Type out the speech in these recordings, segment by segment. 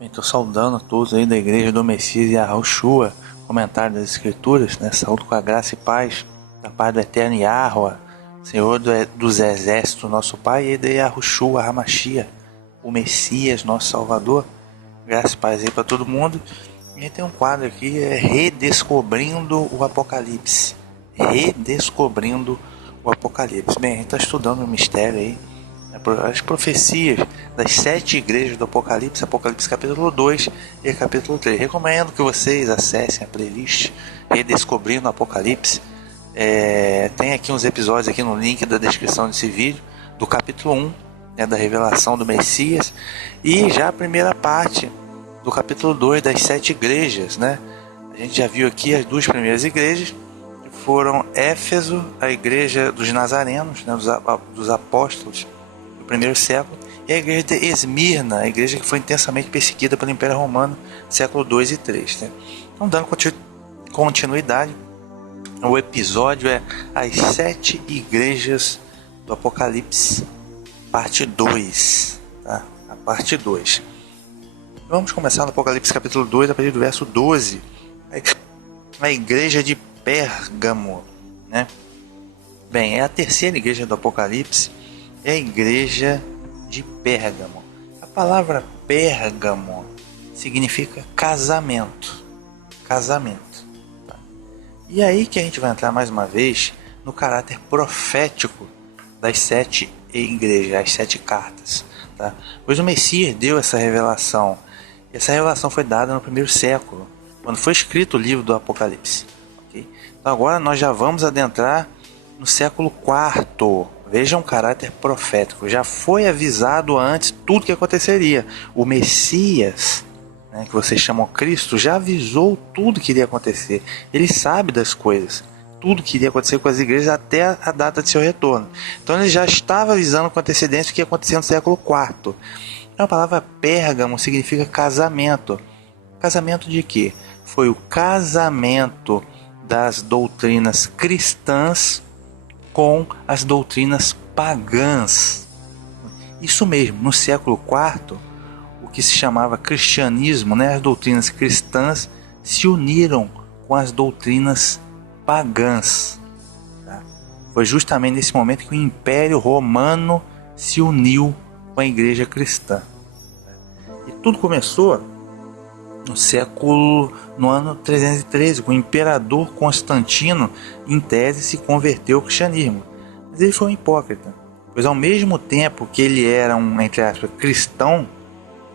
Estou saudando a todos aí da Igreja do Messias e Yahushua, comentário das Escrituras, né? Saúdo com a graça e paz da paz do eterno Yahweh, Senhor dos Exércitos, nosso Pai, e de Yahushua Hamashia, o Messias, nosso Salvador. Graça e paz aí para todo mundo. E tem um quadro aqui, Redescobrindo o Apocalipse. Redescobrindo o Apocalipse. Bem, a gente está estudando o mistério aí, as profecias das 7 igrejas do Apocalipse, Apocalipse capítulo 2 e capítulo 3. Recomendo que vocês acessem a playlist Redescobrindo o Apocalipse. Tem aqui uns episódios aqui no link da descrição desse vídeo, do capítulo 1, né, da revelação do Messias, e já a primeira parte do capítulo 2 das 7 igrejas, né? A gente já viu aqui as 2 primeiras igrejas, que foram Éfeso, a igreja dos Nazarenos, né, dos apóstolos do primeiro século, e a igreja de Esmirna, a igreja que foi intensamente perseguida pelo Império Romano, século 2 e 3. Né? Então, dando continuidade, o episódio é as 7 igrejas do Apocalipse, parte 2. Tá? A parte 2. Vamos começar no Apocalipse capítulo 2, a partir do verso 12. A igreja de Pérgamo, né? Bem, é a terceira igreja do Apocalipse, é a igreja de Pérgamo. A palavra Pérgamo significa casamento. Casamento. Tá? E aí que a gente vai entrar mais uma vez no caráter profético das 7 igrejas, as 7 cartas. Tá? Pois o Messias deu essa revelação. Essa revelação foi dada no primeiro século, quando foi escrito o livro do Apocalipse. Okay? Então agora nós já vamos adentrar no século IV. Vejam um caráter profético. Já foi avisado antes tudo que aconteceria. O Messias, né, que vocês chamam Cristo, já avisou tudo que iria acontecer. Ele sabe das coisas. Tudo que iria acontecer com as igrejas até a data de seu retorno. Então ele já estava avisando com antecedência o que ia acontecer no século IV. A palavra Pérgamo significa casamento. Casamento de quê? Foi o casamento das doutrinas cristãs com as doutrinas pagãs. Isso mesmo, no século IV, o que se chamava cristianismo, né, as doutrinas cristãs se uniram com as doutrinas pagãs. Tá? Foi justamente nesse momento que o Império Romano se uniu com a igreja cristã. E tudo começou no ano 313, com o imperador Constantino, em tese, se converteu ao cristianismo. Mas ele foi um hipócrita, pois ao mesmo tempo que ele era um, entre aspas, cristão,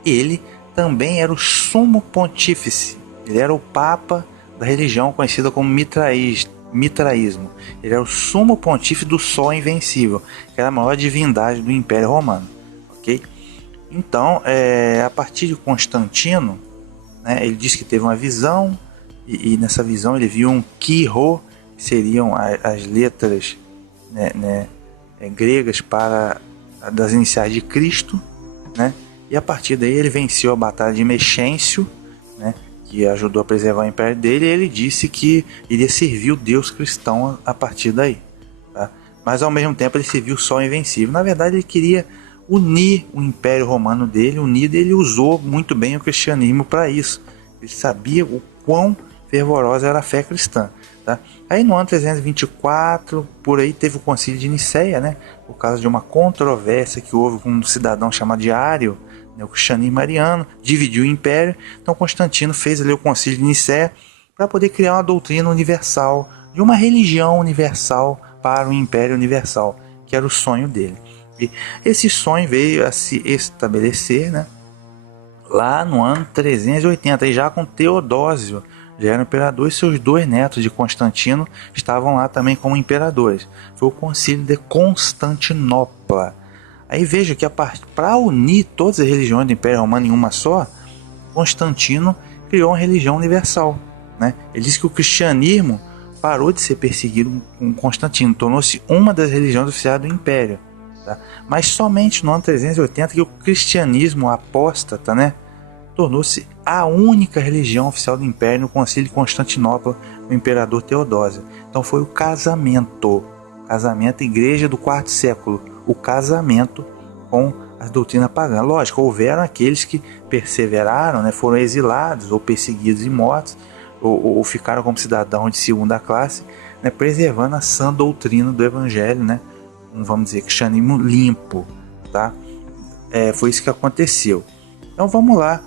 ele também era o sumo pontífice. Ele era o papa da religião conhecida como mitraísmo. Ele era o sumo pontífice do Sol Invencível, que era a maior divindade do Império Romano. Okay? Então, a partir de Constantino, né, ele disse que teve uma visão, e nessa visão ele viu um Chi-Rho, que seriam as letras, né, gregas para das iniciais de Cristo, né, e a partir daí ele venceu a batalha de Mexêncio, né, que ajudou a preservar o império dele, e ele disse que iria servir o Deus cristão a partir daí. Tá? Mas ao mesmo tempo ele serviu o Sol Invencível. Na verdade ele queria unir o Império Romano dele, unido, e ele usou muito bem o cristianismo para isso. Ele sabia o quão fervorosa era a fé cristã. Tá? Aí no ano 324, por aí teve o concílio de Nicéia, né? Por causa de uma controvérsia que houve com um cidadão chamado Ario, né? O cristianismo ariano, dividiu o império. Então Constantino fez ali o concílio de Nicéia para poder criar uma doutrina universal, de uma religião universal para o império universal, que era o sonho dele. E esse sonho veio a se estabelecer, né, lá no ano 380, e já com Teodósio, já era imperador, e seus 2 netos de Constantino estavam lá também como imperadores. Foi o concílio de Constantinopla. Aí veja que para unir todas as religiões do Império Romano em uma só, Constantino criou uma religião universal. Né? Ele disse que o cristianismo parou de ser perseguido com Constantino, tornou-se uma das religiões oficiais do Império. Tá? Mas somente no ano 380 que o cristianismo apóstata, né, tornou-se a única religião oficial do Império no concílio de Constantinopla, o imperador Teodósio. Então foi o casamento, igreja do 4º século, o casamento com as doutrinas pagãs. Lógico, houveram aqueles que perseveraram, né, foram exilados ou perseguidos e mortos, ou ficaram como cidadãos de segunda classe, né, preservando a sã doutrina do evangelho, né, vamos dizer, cristianismo limpo, tá? Foi isso que aconteceu. Então vamos lá,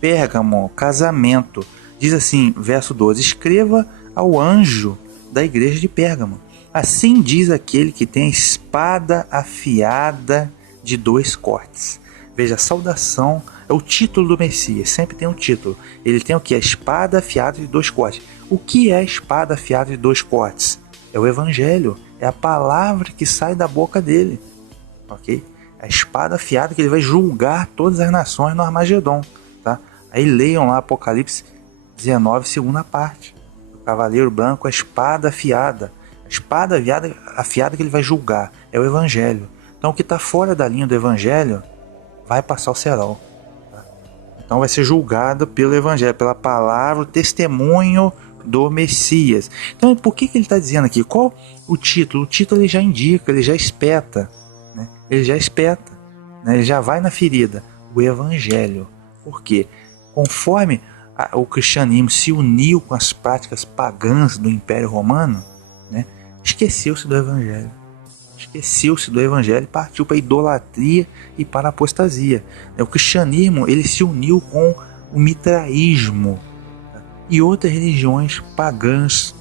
Pérgamo, casamento, diz assim, verso 12: escreva ao anjo da igreja de Pérgamo, assim diz aquele que tem a espada afiada de 2 cortes. Veja, a saudação é o título do Messias, sempre tem um título. Ele tem o que? A espada afiada de 2 cortes. O que é a espada afiada de 2 cortes? É o evangelho, é a palavra que sai da boca dele, ok? A espada afiada que ele vai julgar todas as nações no Armagedon, tá? Aí leiam lá Apocalipse 19, segunda parte. O cavaleiro branco, a espada afiada. A espada afiada que ele vai julgar é o evangelho. Então o que está fora da linha do evangelho vai passar o cerol, tá? Então vai ser julgado pelo evangelho, pela palavra, o testemunho do Messias. Então por que ele está dizendo aqui? Qual o título? O título ele já indica, ele já espeta, né? Ele já espeta, né? Ele já vai na ferida. O evangelho. Por quê? Conforme o cristianismo se uniu com as práticas pagãs do Império Romano, né, esqueceu-se do evangelho. Esqueceu-se do evangelho e partiu para a idolatria e para a apostasia. O cristianismo ele se uniu com o mitraísmo, tá, e outras religiões pagãs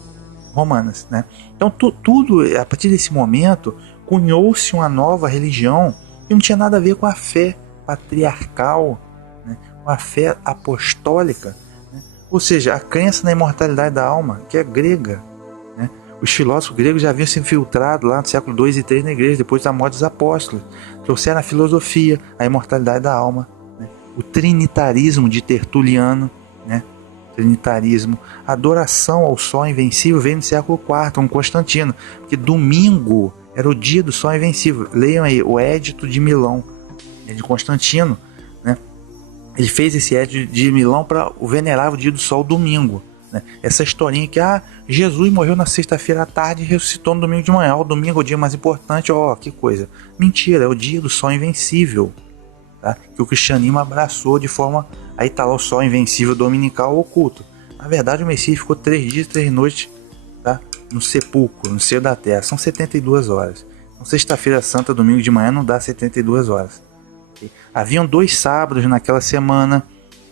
romanas, né? Então tudo, a partir desse momento, cunhou-se uma nova religião que não tinha nada a ver com a fé patriarcal, né, com a fé apostólica, né? Ou seja, a crença na imortalidade da alma, que é grega, né? Os filósofos gregos já haviam se infiltrado lá no século 2 e 3 na igreja, depois da morte dos apóstolos. Trouxeram a filosofia, a imortalidade da alma, né? O trinitarismo de Tertuliano, né? Trinitarismo, a adoração ao sol invencível veio no século IV, com Constantino, porque domingo era o dia do sol invencível. Leiam aí o Édito de Milão, de Constantino, né? Ele fez esse Édito de Milão para venerar o dia do sol, domingo, né? Essa historinha que Jesus morreu na sexta-feira à tarde e ressuscitou no domingo de manhã. O domingo é o dia mais importante, que coisa. Mentira, é o dia do sol invencível, tá? Que o cristianismo abraçou de forma... Aí está lá o sol invencível dominical oculto. Na verdade o Messias ficou 3 dias e 3 noites, tá, no sepulcro, no seio da terra. São 72 horas. Então sexta-feira santa, domingo de manhã não dá 72 horas. Okay? Haviam 2 sábados naquela semana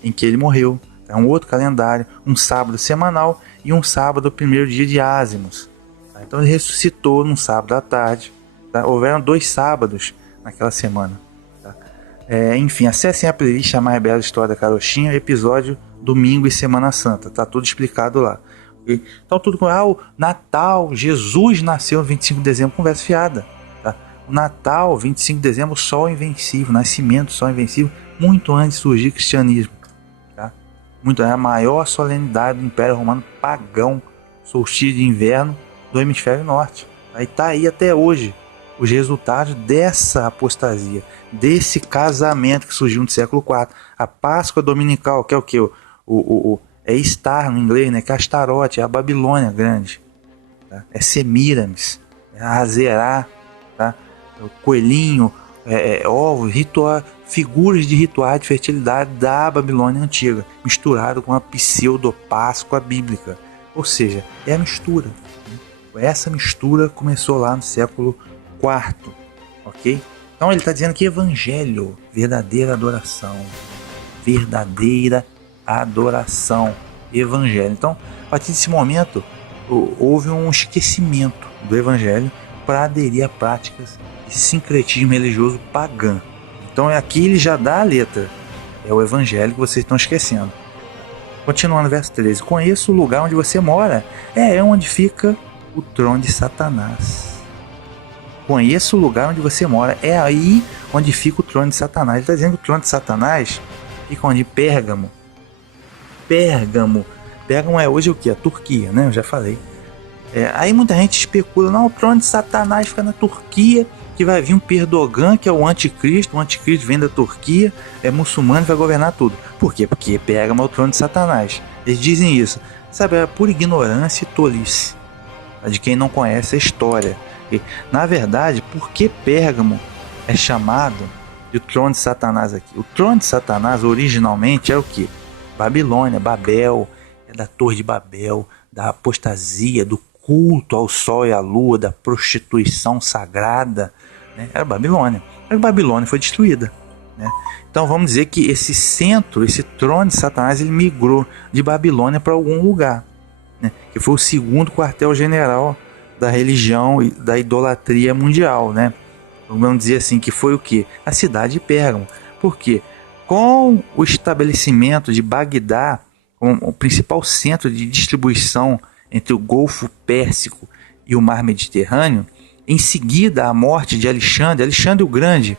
em que ele morreu. É um outro calendário. Um sábado semanal e um sábado, primeiro dia de Ázimos. Tá? Então ele ressuscitou num sábado à tarde. Tá? Houveram 2 sábados naquela semana. Enfim, acessem a playlist A Mais Bela História da Carochinha, episódio Domingo e Semana Santa, tá tudo explicado lá. Okay? Então tudo com o Natal, Jesus nasceu no 25 de dezembro, conversa fiada, tá? O Natal, 25 de dezembro, Sol Invencível, nascimento, Sol Invencível, muito antes de surgir o cristianismo, tá? É a maior solenidade do Império Romano pagão, solstício de inverno do hemisfério norte. Aí tá aí até hoje os resultados dessa apostasia, desse casamento que surgiu no século IV. A Páscoa Dominical, que é o que? É Star no inglês, né? Que é Astarote, é a Babilônia grande, tá? É Semíramis, é a Azerá, tá? É o coelhinho, ovos, figuras de rituais de fertilidade da Babilônia antiga, misturado com a pseudo-Páscoa bíblica. Ou seja, é a mistura, né? Essa mistura começou lá no século IV, ok? Então ele está dizendo que evangelho, verdadeira adoração, evangelho. Então, a partir desse momento, houve um esquecimento do evangelho para aderir a práticas de sincretismo religioso pagã. Então aqui ele já dá a letra, é o evangelho que vocês estão esquecendo. Continuando no verso 13: conheço o lugar onde você mora, é onde fica o trono de Satanás. Conheça o lugar onde você mora, é aí onde fica o trono de Satanás. Ele está dizendo que o trono de Satanás fica onde? Pérgamo. Pérgamo é hoje o que? A Turquia, né? Eu já falei. Aí muita gente especula, não, o trono de Satanás fica na Turquia, que vai vir um Erdogan, que é o anticristo. O anticristo vem da Turquia, é muçulmano e vai governar tudo. Por quê? Porque Pérgamo é o trono de Satanás. Eles dizem isso, sabe, é pura ignorância e tolice de quem não conhece a história. Na verdade, por que Pérgamo é chamado de o trono de Satanás aqui. O trono de Satanás originalmente é o que? Babilônia, Babel, é da Torre de Babel, da apostasia, do culto ao sol e à lua, da prostituição sagrada, né? Era Babilônia. A Babilônia foi destruída, né? Então vamos dizer que esse centro, esse trono de Satanás, ele migrou de Babilônia para algum lugar, né? Que foi o segundo quartel-general da religião e da idolatria mundial, né? Vamos dizer assim, que foi o que? A cidade de Pérgamo. Por quê? Com o estabelecimento de Bagdá, como o principal centro de distribuição entre o Golfo Pérsico e o Mar Mediterrâneo, em seguida a morte de Alexandre o Grande,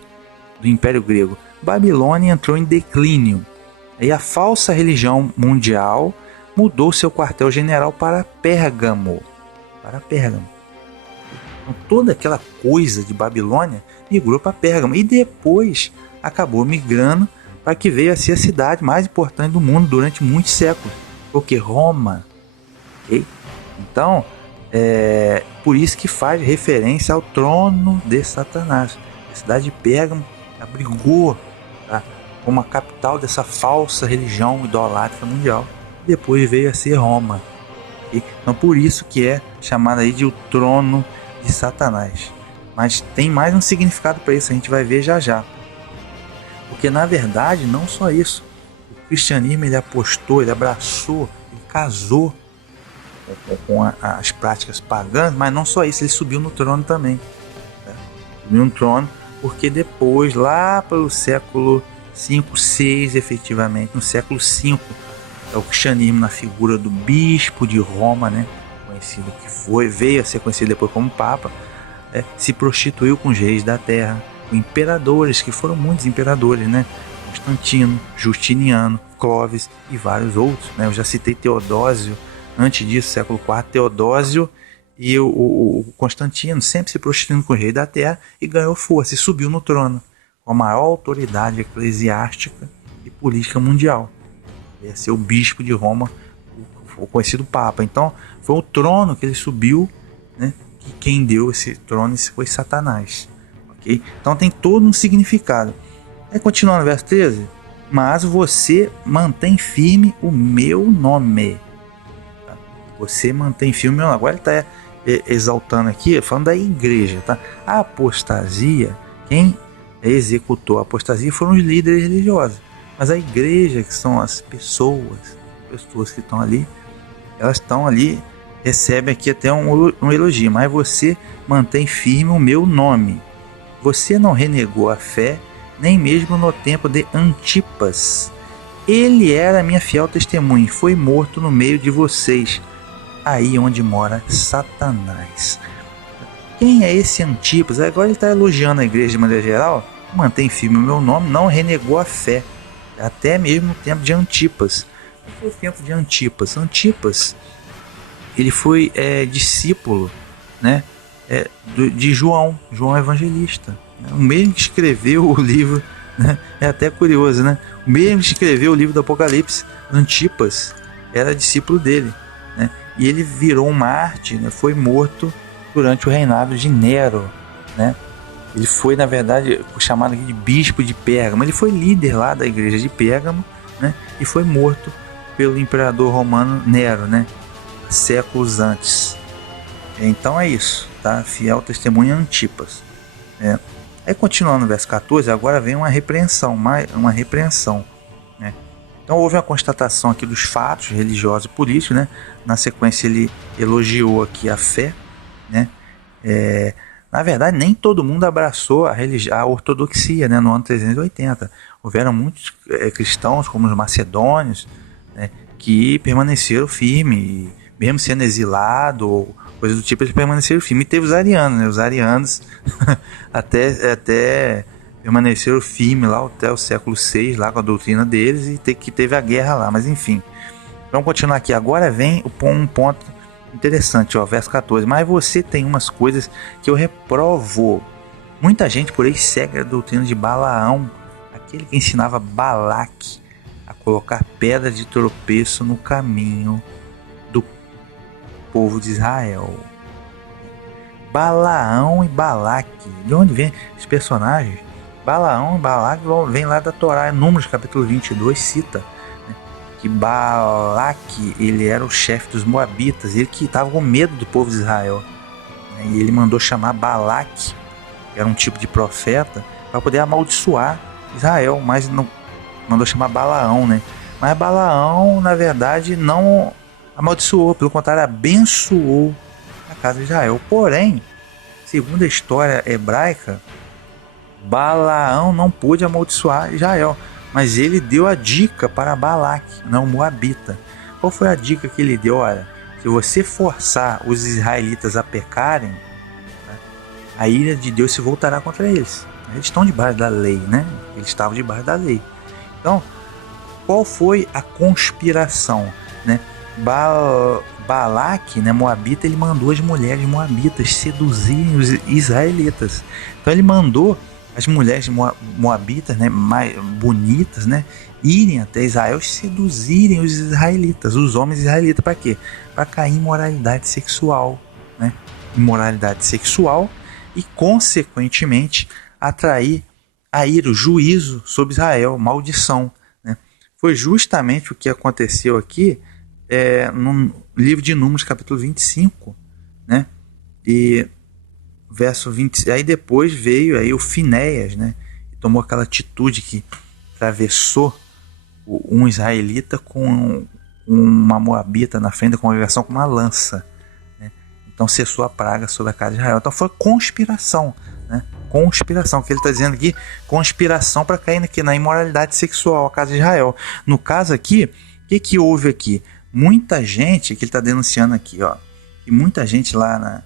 do Império Grego, Babilônia entrou em declínio. E a falsa religião mundial mudou seu quartel-general para Pérgamo. Então, toda aquela coisa de Babilônia migrou para Pérgamo e depois acabou migrando para que veio a ser a cidade mais importante do mundo durante muitos séculos, porque Roma, okay? Então, por isso que faz referência ao trono de Satanás. A cidade de Pérgamo abrigou, tá, como a capital dessa falsa religião idolátrica mundial. Depois veio a ser Roma. Okay? Então, por isso que é chamado aí de o trono de Satanás. Mas tem mais um significado para isso, a gente vai ver já já. Porque na verdade não só isso, o cristianismo ele apostou, ele abraçou, ele casou com as práticas pagãs, mas não só isso, ele subiu no trono também, né? Subiu no trono porque depois, lá para o século 5, 6 efetivamente, no século 5, o cristianismo na figura do bispo de Roma, né? Conhecido que veio a ser conhecido depois como Papa, se prostituiu com os reis da terra, com imperadores, que foram muitos imperadores, né? Constantino, Justiniano, Clovis e vários outros, né? Eu já citei Teodósio, antes disso, século IV, Teodósio e o Constantino, sempre se prostituindo com o rei da terra, e ganhou força e subiu no trono, com a maior autoridade eclesiástica e política mundial. Ia ser o bispo de Roma, o conhecido Papa. Então, foi o trono que ele subiu, né? Que quem deu esse trono foi Satanás. Okay? Então tem todo um significado. Aí continuando no verso 13: mas você mantém firme o meu nome. Tá? Você mantém firme o meu nome. Agora ele está exaltando aqui, falando da igreja. Tá? A apostasia, quem executou a apostasia foram os líderes religiosos. Mas a igreja, que são as pessoas que estão ali, elas estão ali, recebem aqui até um elogio. Mas você mantém firme o meu nome. Você não renegou a fé, nem mesmo no tempo de Antipas. Ele era minha fiel testemunha e foi morto no meio de vocês, aí onde mora Satanás. Quem é esse Antipas? Agora ele está elogiando a igreja de maneira geral. Mantém firme o meu nome, não renegou a fé, até mesmo no tempo de Antipas. O que foi o tempo de Antipas? Antipas, ele foi discípulo, né, de João Evangelista, né? O mesmo que escreveu o livro, né? É até curioso, né? O mesmo que escreveu o livro do Apocalipse, Antipas, era discípulo dele, né? E ele virou um mártir, né? Foi morto durante o reinado de Nero, né? Ele foi, na verdade, chamado aqui de bispo de Pérgamo. Ele foi líder lá da igreja de Pérgamo, né? E foi morto pelo imperador romano Nero, né? Séculos antes. Então é isso, tá? Fiel testemunha Antipas. Aí continuando no verso 14, agora vem uma repreensão, né? Então houve uma constatação aqui dos fatos religiosos e políticos, né? Na sequência ele elogiou aqui a fé, né? Na verdade, nem todo mundo abraçou a ortodoxia, né? No ano 380. Houveram muitos cristãos, como os macedônios, né? Que permaneceram firmes, mesmo sendo exilado ou coisa do tipo, eles permaneceram firmes. E teve os arianos, né? Os arianos até permaneceram firmes lá até o século VI, lá com a doutrina deles, e que teve a guerra lá, mas enfim. Vamos continuar aqui. Agora vem um ponto interessante, ó, verso 14. Mas você tem umas coisas que eu reprovo. Muita gente por aí segue a doutrina de Balaão, aquele que ensinava Balaque a colocar pedra de tropeço no caminho do povo de Israel. Balaão e Balaque. De onde vem esses personagens? Balaão e Balaque vem lá da Torá. Números capítulo 22 cita, né, que Balaque, ele era o chefe dos Moabitas, ele que estava com medo do povo de Israel, né, e ele mandou chamar Balaque, que era um tipo de profeta, para poder amaldiçoar Israel, mas não mandou chamar Balaão, né? Mas Balaão, na verdade, não amaldiçoou, pelo contrário, abençoou a casa de Israel. Porém, segundo a história hebraica, Balaão não pôde amaldiçoar Israel, mas ele deu a dica para Balaque, não Moabita. Qual foi a dica que ele deu? Olha, se você forçar os israelitas a pecarem, a ira de Deus se voltará contra eles. Eles estão debaixo da lei, né? Eles estavam debaixo da lei. Então, qual foi a conspiração, né? Balaque, né, Moabita, ele mandou as mulheres moabitas seduzirem os israelitas. Então ele mandou as mulheres moabitas, né, mais bonitas, né, irem até Israel e seduzirem os israelitas, os homens israelitas, para quê? Para cair em imoralidade sexual, né? Imoralidade sexual e, consequentemente, atrair a ira, o juízo sobre Israel, maldição, né? Foi justamente o que aconteceu aqui no livro de Números, capítulo 25, né? E verso 20, aí depois veio aí o Finéias, né? E tomou aquela atitude que atravessou um israelita com uma moabita na frente da congregação com uma lança, né? Então cessou a praga sobre a casa de Israel. Então foi conspiração, né? Conspiração, que ele está dizendo aqui, conspiração para cair aqui na imoralidade sexual a casa de Israel. No caso aqui, o que houve aqui? Muita gente, que ele está denunciando aqui, ó, que muita gente lá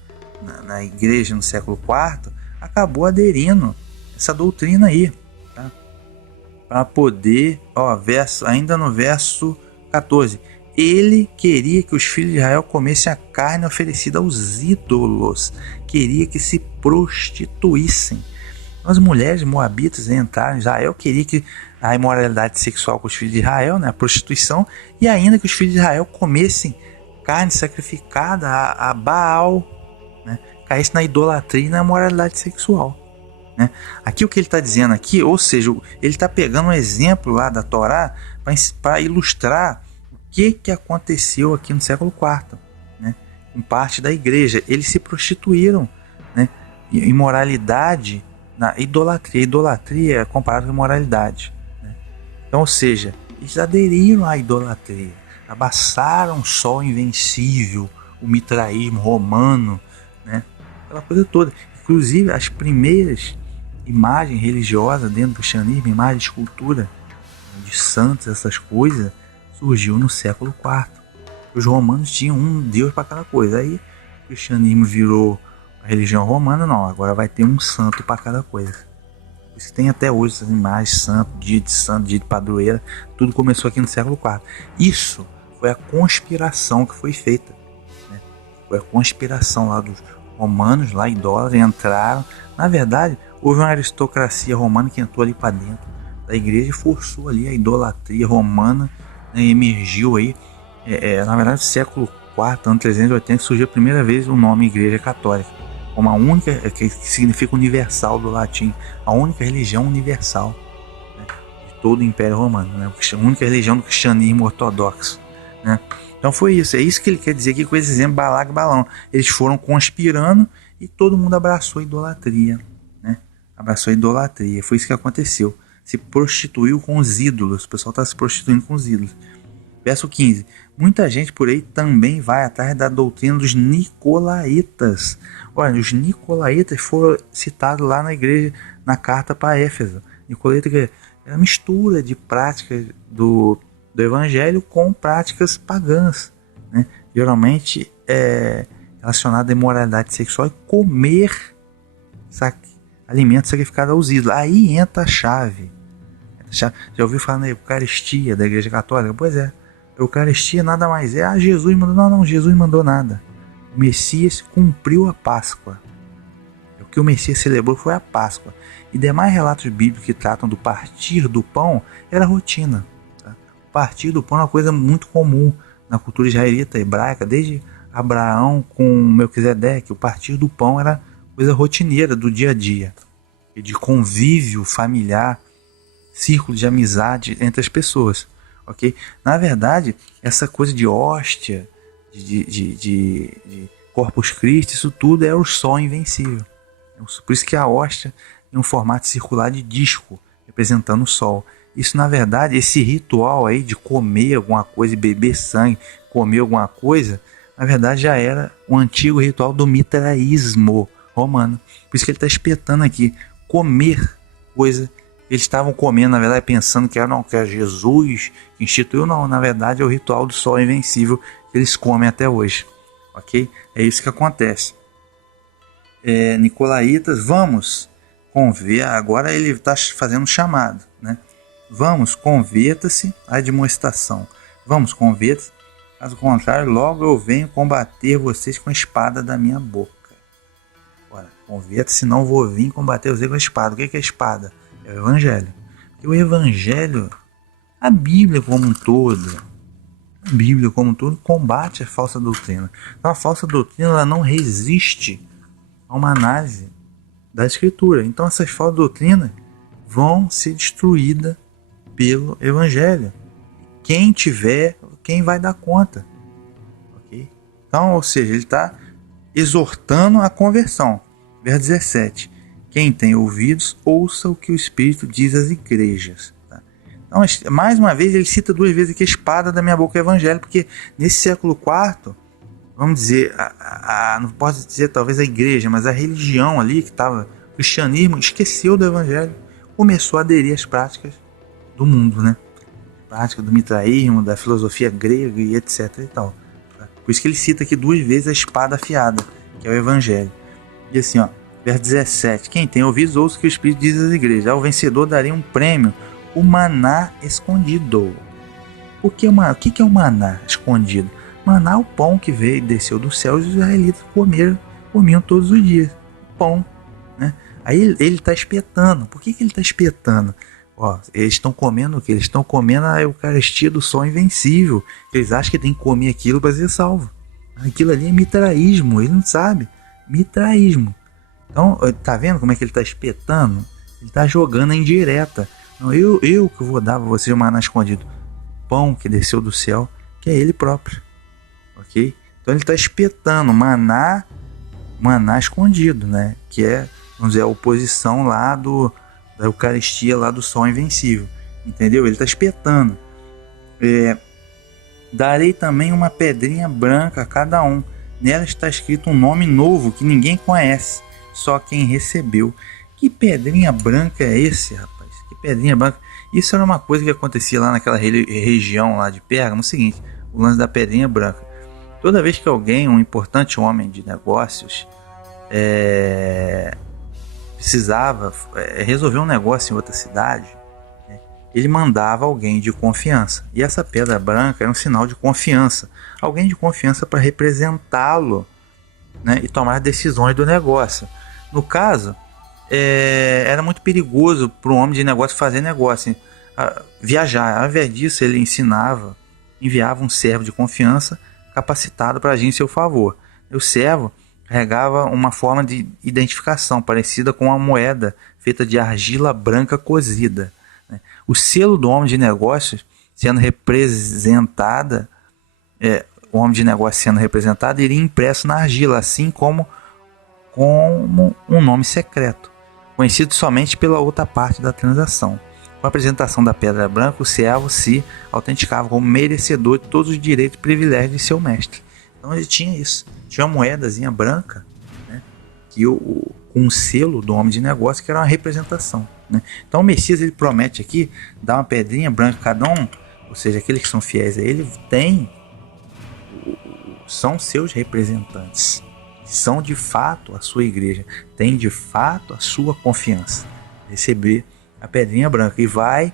na igreja no século IV acabou aderindo a essa doutrina aí, tá? Para poder, ó, ainda no verso 14, ele queria que os filhos de Israel comessem a carne oferecida aos ídolos, queria que se prostituíssem. As mulheres moabitas entraram em Israel, queria que a imoralidade sexual com os filhos de Israel, né, a prostituição, e ainda que os filhos de Israel comessem carne sacrificada a Baal, né, caísse na idolatria e na imoralidade sexual, né. Aqui o que ele está dizendo aqui, ou seja, ele está pegando um exemplo lá da Torá para ilustrar o que aconteceu aqui no século IV, né, com parte da igreja. Eles se prostituíram, né, imoralidade na idolatria. Idolatria é comparada com imoralidade, né? Então, ou seja, eles aderiram à idolatria, abraçaram o sol invencível, o mitraísmo romano, né? Aquela coisa toda. Inclusive, as primeiras imagens religiosas dentro do cristianismo, imagens de escultura de santos, essas coisas, surgiu no século IV. Os romanos tinham um deus para cada coisa. Aí o cristianismo virou a religião romana, não, agora vai ter um santo para cada coisa. Isso tem até hoje essas imagens, santo, dia de padroeira, tudo começou aqui no século IV. Isso foi a conspiração que foi feita, né? Foi a conspiração lá dos romanos, lá idólatras, entraram. Na verdade, houve uma aristocracia romana que entrou ali para dentro da igreja e forçou ali a idolatria romana, né? Emergiu aí, na verdade, no século IV, ano 380, surgiu a primeira vez o nome Igreja Católica, como a única, que significa universal do latim, a única religião universal, né, de todo o Império Romano, né, a única religião do cristianismo ortodoxo, né. Então foi isso, é isso que ele quer dizer aqui com esse exemplo Balaque e Balaão. Eles foram conspirando e todo mundo abraçou a idolatria, né, abraçou a idolatria, foi isso que aconteceu, se prostituiu com os ídolos, o pessoal está se prostituindo com os ídolos. Verso 15, muita gente por aí também vai atrás da doutrina dos nicolaítas. Olha, os nicolaítas foram citados lá na igreja, na carta para Éfeso. Nicolaíta é a mistura de práticas do evangelho com práticas pagãs, né? Geralmente é relacionado à imoralidade sexual e comer alimentos sacrificados aos ídolos. Aí entra a chave. Já ouviu falar na Eucaristia da Igreja Católica? Pois é. Eucaristia nada mais é, Jesus mandou. Não, Jesus mandou nada. O Messias cumpriu a Páscoa. O que o Messias celebrou foi a Páscoa. E demais relatos bíblicos que tratam do partir do pão era rotina, tá? O partir do pão é uma coisa muito comum na cultura israelita, hebraica, desde Abraão com Melquisedeque, o partir do pão era coisa rotineira do dia a dia, de convívio familiar, círculo de amizade entre as pessoas, ok? Na verdade, essa coisa de hóstia, de Corpus Christi, isso tudo é o sol invencível. Por isso que a hóstia tem um formato circular de disco, representando o sol. Isso, na verdade, esse ritual aí de comer alguma coisa e beber sangue, comer alguma coisa, na verdade já era o antigo ritual do mitraísmo romano. Por isso que ele está espetando aqui, comer coisa. Eles estavam comendo, na verdade, pensando que era Jesus que instituiu. Não, na verdade é o ritual do sol invencível que eles comem até hoje. Ok? É isso que acontece. Nicolaitas, vamos conver. Agora ele está fazendo um chamado, né? Vamos, converta-se à demonstração. Vamos, converta-se. Caso contrário, logo eu venho combater vocês com a espada da minha boca. Ora, converta-se, não vou vir combater vocês com a espada. O que é a espada? É o Evangelho. Porque o Evangelho, a Bíblia como um todo, combate a falsa doutrina. Então a falsa doutrina ela não resiste a uma análise da Escritura. Então essas falsas doutrinas vão ser destruídas pelo Evangelho. Quem vai dar conta? Okay? Então, ou seja, ele está exortando a conversão. Verso 17. Quem tem ouvidos, ouça o que o Espírito diz às igrejas. Tá? Então, mais uma vez, ele cita duas vezes aqui a espada da minha boca, o Evangelho, porque nesse século IV, vamos dizer, não posso dizer talvez a igreja, mas a religião ali que estava, o cristianismo, esqueceu do Evangelho, começou a aderir às práticas do mundo, né? Prática do mitraísmo, da filosofia grega e etc e tal. Tá? Por isso que ele cita aqui duas vezes a espada afiada, que é o Evangelho. E assim, ó, verso 17. Quem tem ouvidos, ouça o que o Espírito diz às igrejas. Ao vencedor daria um prêmio, o maná escondido. O que é o maná escondido? Maná é o pão que veio e desceu do céu e os israelitas comiam todos os dias. Pão, né? Aí ele está espetando. Por que ele está espetando? Ó, eles estão comendo o que? Eles estão comendo a Eucaristia do sol invencível. Eles acham que tem que comer aquilo para ser salvo. Aquilo ali é mitraísmo, ele não sabe. Mitraísmo. Então, tá vendo como é que ele está espetando? Ele está jogando a indireta. Não, eu que vou dar para você o maná escondido. Pão que desceu do céu, que é ele próprio. Ok? Então ele está espetando maná escondido, né? Que é, vamos dizer, a oposição lá da Eucaristia, lá do sol invencível. Entendeu? Ele está espetando. Darei também uma pedrinha branca a cada um. Nela está escrito um nome novo que ninguém conhece, só quem recebeu. Que pedrinha branca é esse, rapaz? Que pedrinha branca? Isso era uma coisa que acontecia lá naquela região lá de Pérgamo. O seguinte, o lance da pedrinha branca. Toda vez que alguém, um importante homem de negócios, precisava resolver um negócio em outra cidade, né, ele mandava alguém de confiança. E essa pedra branca era um sinal de confiança. Alguém de confiança para representá-lo, né, e tomar decisões do negócio. No caso, era muito perigoso para um homem de negócio fazer negócio, viajar. Ao invés disso, ele enviava um servo de confiança capacitado para agir em seu favor. O servo carregava uma forma de identificação parecida com uma moeda feita de argila branca cozida. O selo do homem de negócios sendo representada, o homem de negócio sendo representado, iria impresso na argila, assim como um nome secreto, conhecido somente pela outra parte da transação. Com a apresentação da pedra branca, o servo se autenticava como merecedor de todos os direitos e privilégios de seu mestre. Então ele tinha isso, tinha uma moedazinha branca, né, com um selo do homem de negócio, que era uma representação, né? Então o Messias, ele promete aqui dar uma pedrinha branca a cada um, ou seja, aqueles que são fiéis a ele são seus representantes, são de fato a sua igreja, tem de fato a sua confiança, receber a pedrinha branca e vai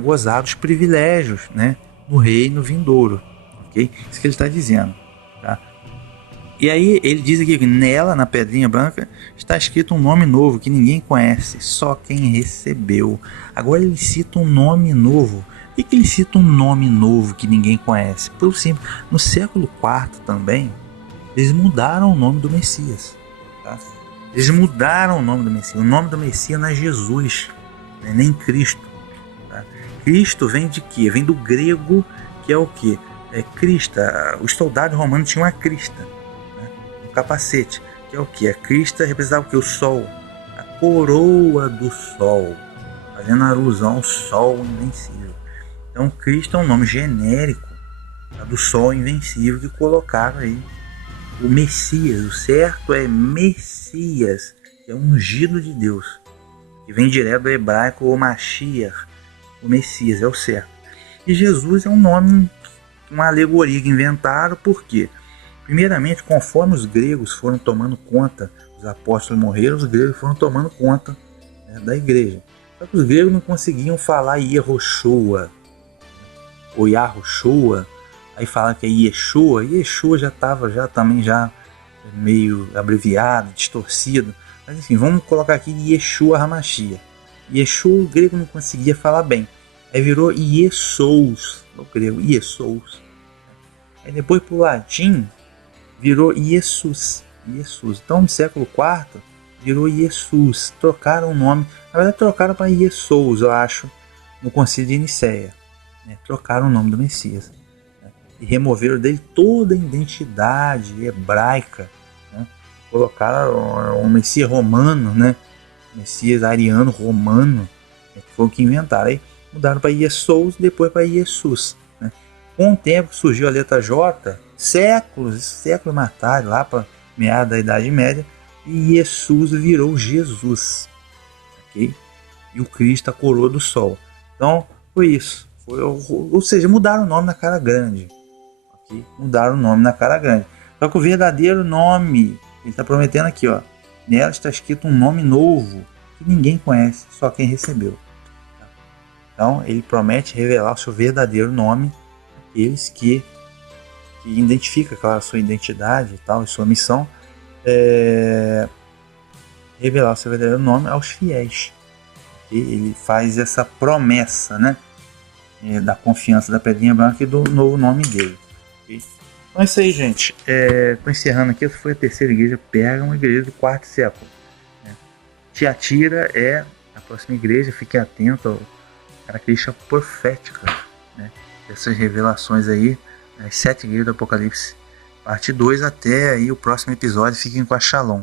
gozar dos privilégios, né, no reino vindouro, ok? Isso que ele está dizendo, tá? E aí ele diz aqui que nela, na pedrinha branca, está escrito um nome novo que ninguém conhece, só quem recebeu. Agora ele cita um nome novo. Por que ele cita um nome novo que ninguém conhece? Pelo simples, no século IV também, eles mudaram o nome do Messias. Tá? Eles mudaram o nome do Messias. O nome do Messias não é Jesus, né? Nem Cristo. Tá? Cristo vem de quê? Vem do grego, que é o quê? É crista. Os soldados romanos tinham a crista, né? Um capacete, que é o quê? A crista representava o quê? O sol. A coroa do sol, fazendo alusão ao sol invencível. Então Cristo é um nome genérico, tá? Do sol invencível que colocaram aí o Messias. O certo é Messias, que é ungido de Deus, que vem direto do hebraico o Mashiach. O Messias é o certo. E Jesus é um nome, uma alegoria que inventaram. Por quê? Primeiramente, conforme os gregos foram tomando conta, os apóstolos morreram, os gregos foram tomando conta, né, da igreja. Só que os gregos não conseguiam falar Yehoshua ou Yahushua. Aí falaram que é Yeshua. Yeshua já estava também meio abreviado, distorcido. Mas enfim, vamos colocar aqui Yeshua HaMashiach. Yeshua o grego não conseguia falar bem. Aí virou Iesous, o grego, Iesous. Aí depois para o latim virou Jesus. Então no século IV virou Jesus. Trocaram o nome. Na verdade trocaram para Iesous, eu acho, no concílio de Nicéia. Né? Trocaram o nome do Messias. Né? E removeram dele toda a identidade hebraica. Né? Colocaram o Messias romano, né? Messias ariano romano, né? Que foi o que inventaram. Aí mudaram para Jesus, depois para Jesus. Né? Com o tempo surgiu a letra J, séculos mais tarde, lá para meados da Idade Média, e Jesus virou Jesus. Okay? E o Cristo, a coroa do sol. Então, foi isso. Ou seja, mudaram o nome na cara grande. Okay? Mudaram o nome na cara grande. Só que o verdadeiro nome, ele está prometendo aqui, ó. Nela está escrito um nome novo que ninguém conhece, só quem recebeu. Então, ele promete revelar o seu verdadeiro nome àqueles que identifica, claro, a sua identidade e tal, a sua missão, revelar o seu verdadeiro nome aos fiéis. E ele faz essa promessa, né, da confiança da pedrinha branca e do novo nome dele. Okay? Então é isso aí, gente. Estou encerrando aqui. Essa foi a terceira igreja Pérgamo, uma igreja do quarto século. Né? Tiatira é a próxima igreja. Fique atento à característica profética, né, dessas revelações aí, as 7 igrejas do Apocalipse, parte 2, até aí o próximo episódio. Fiquem com a Shalom.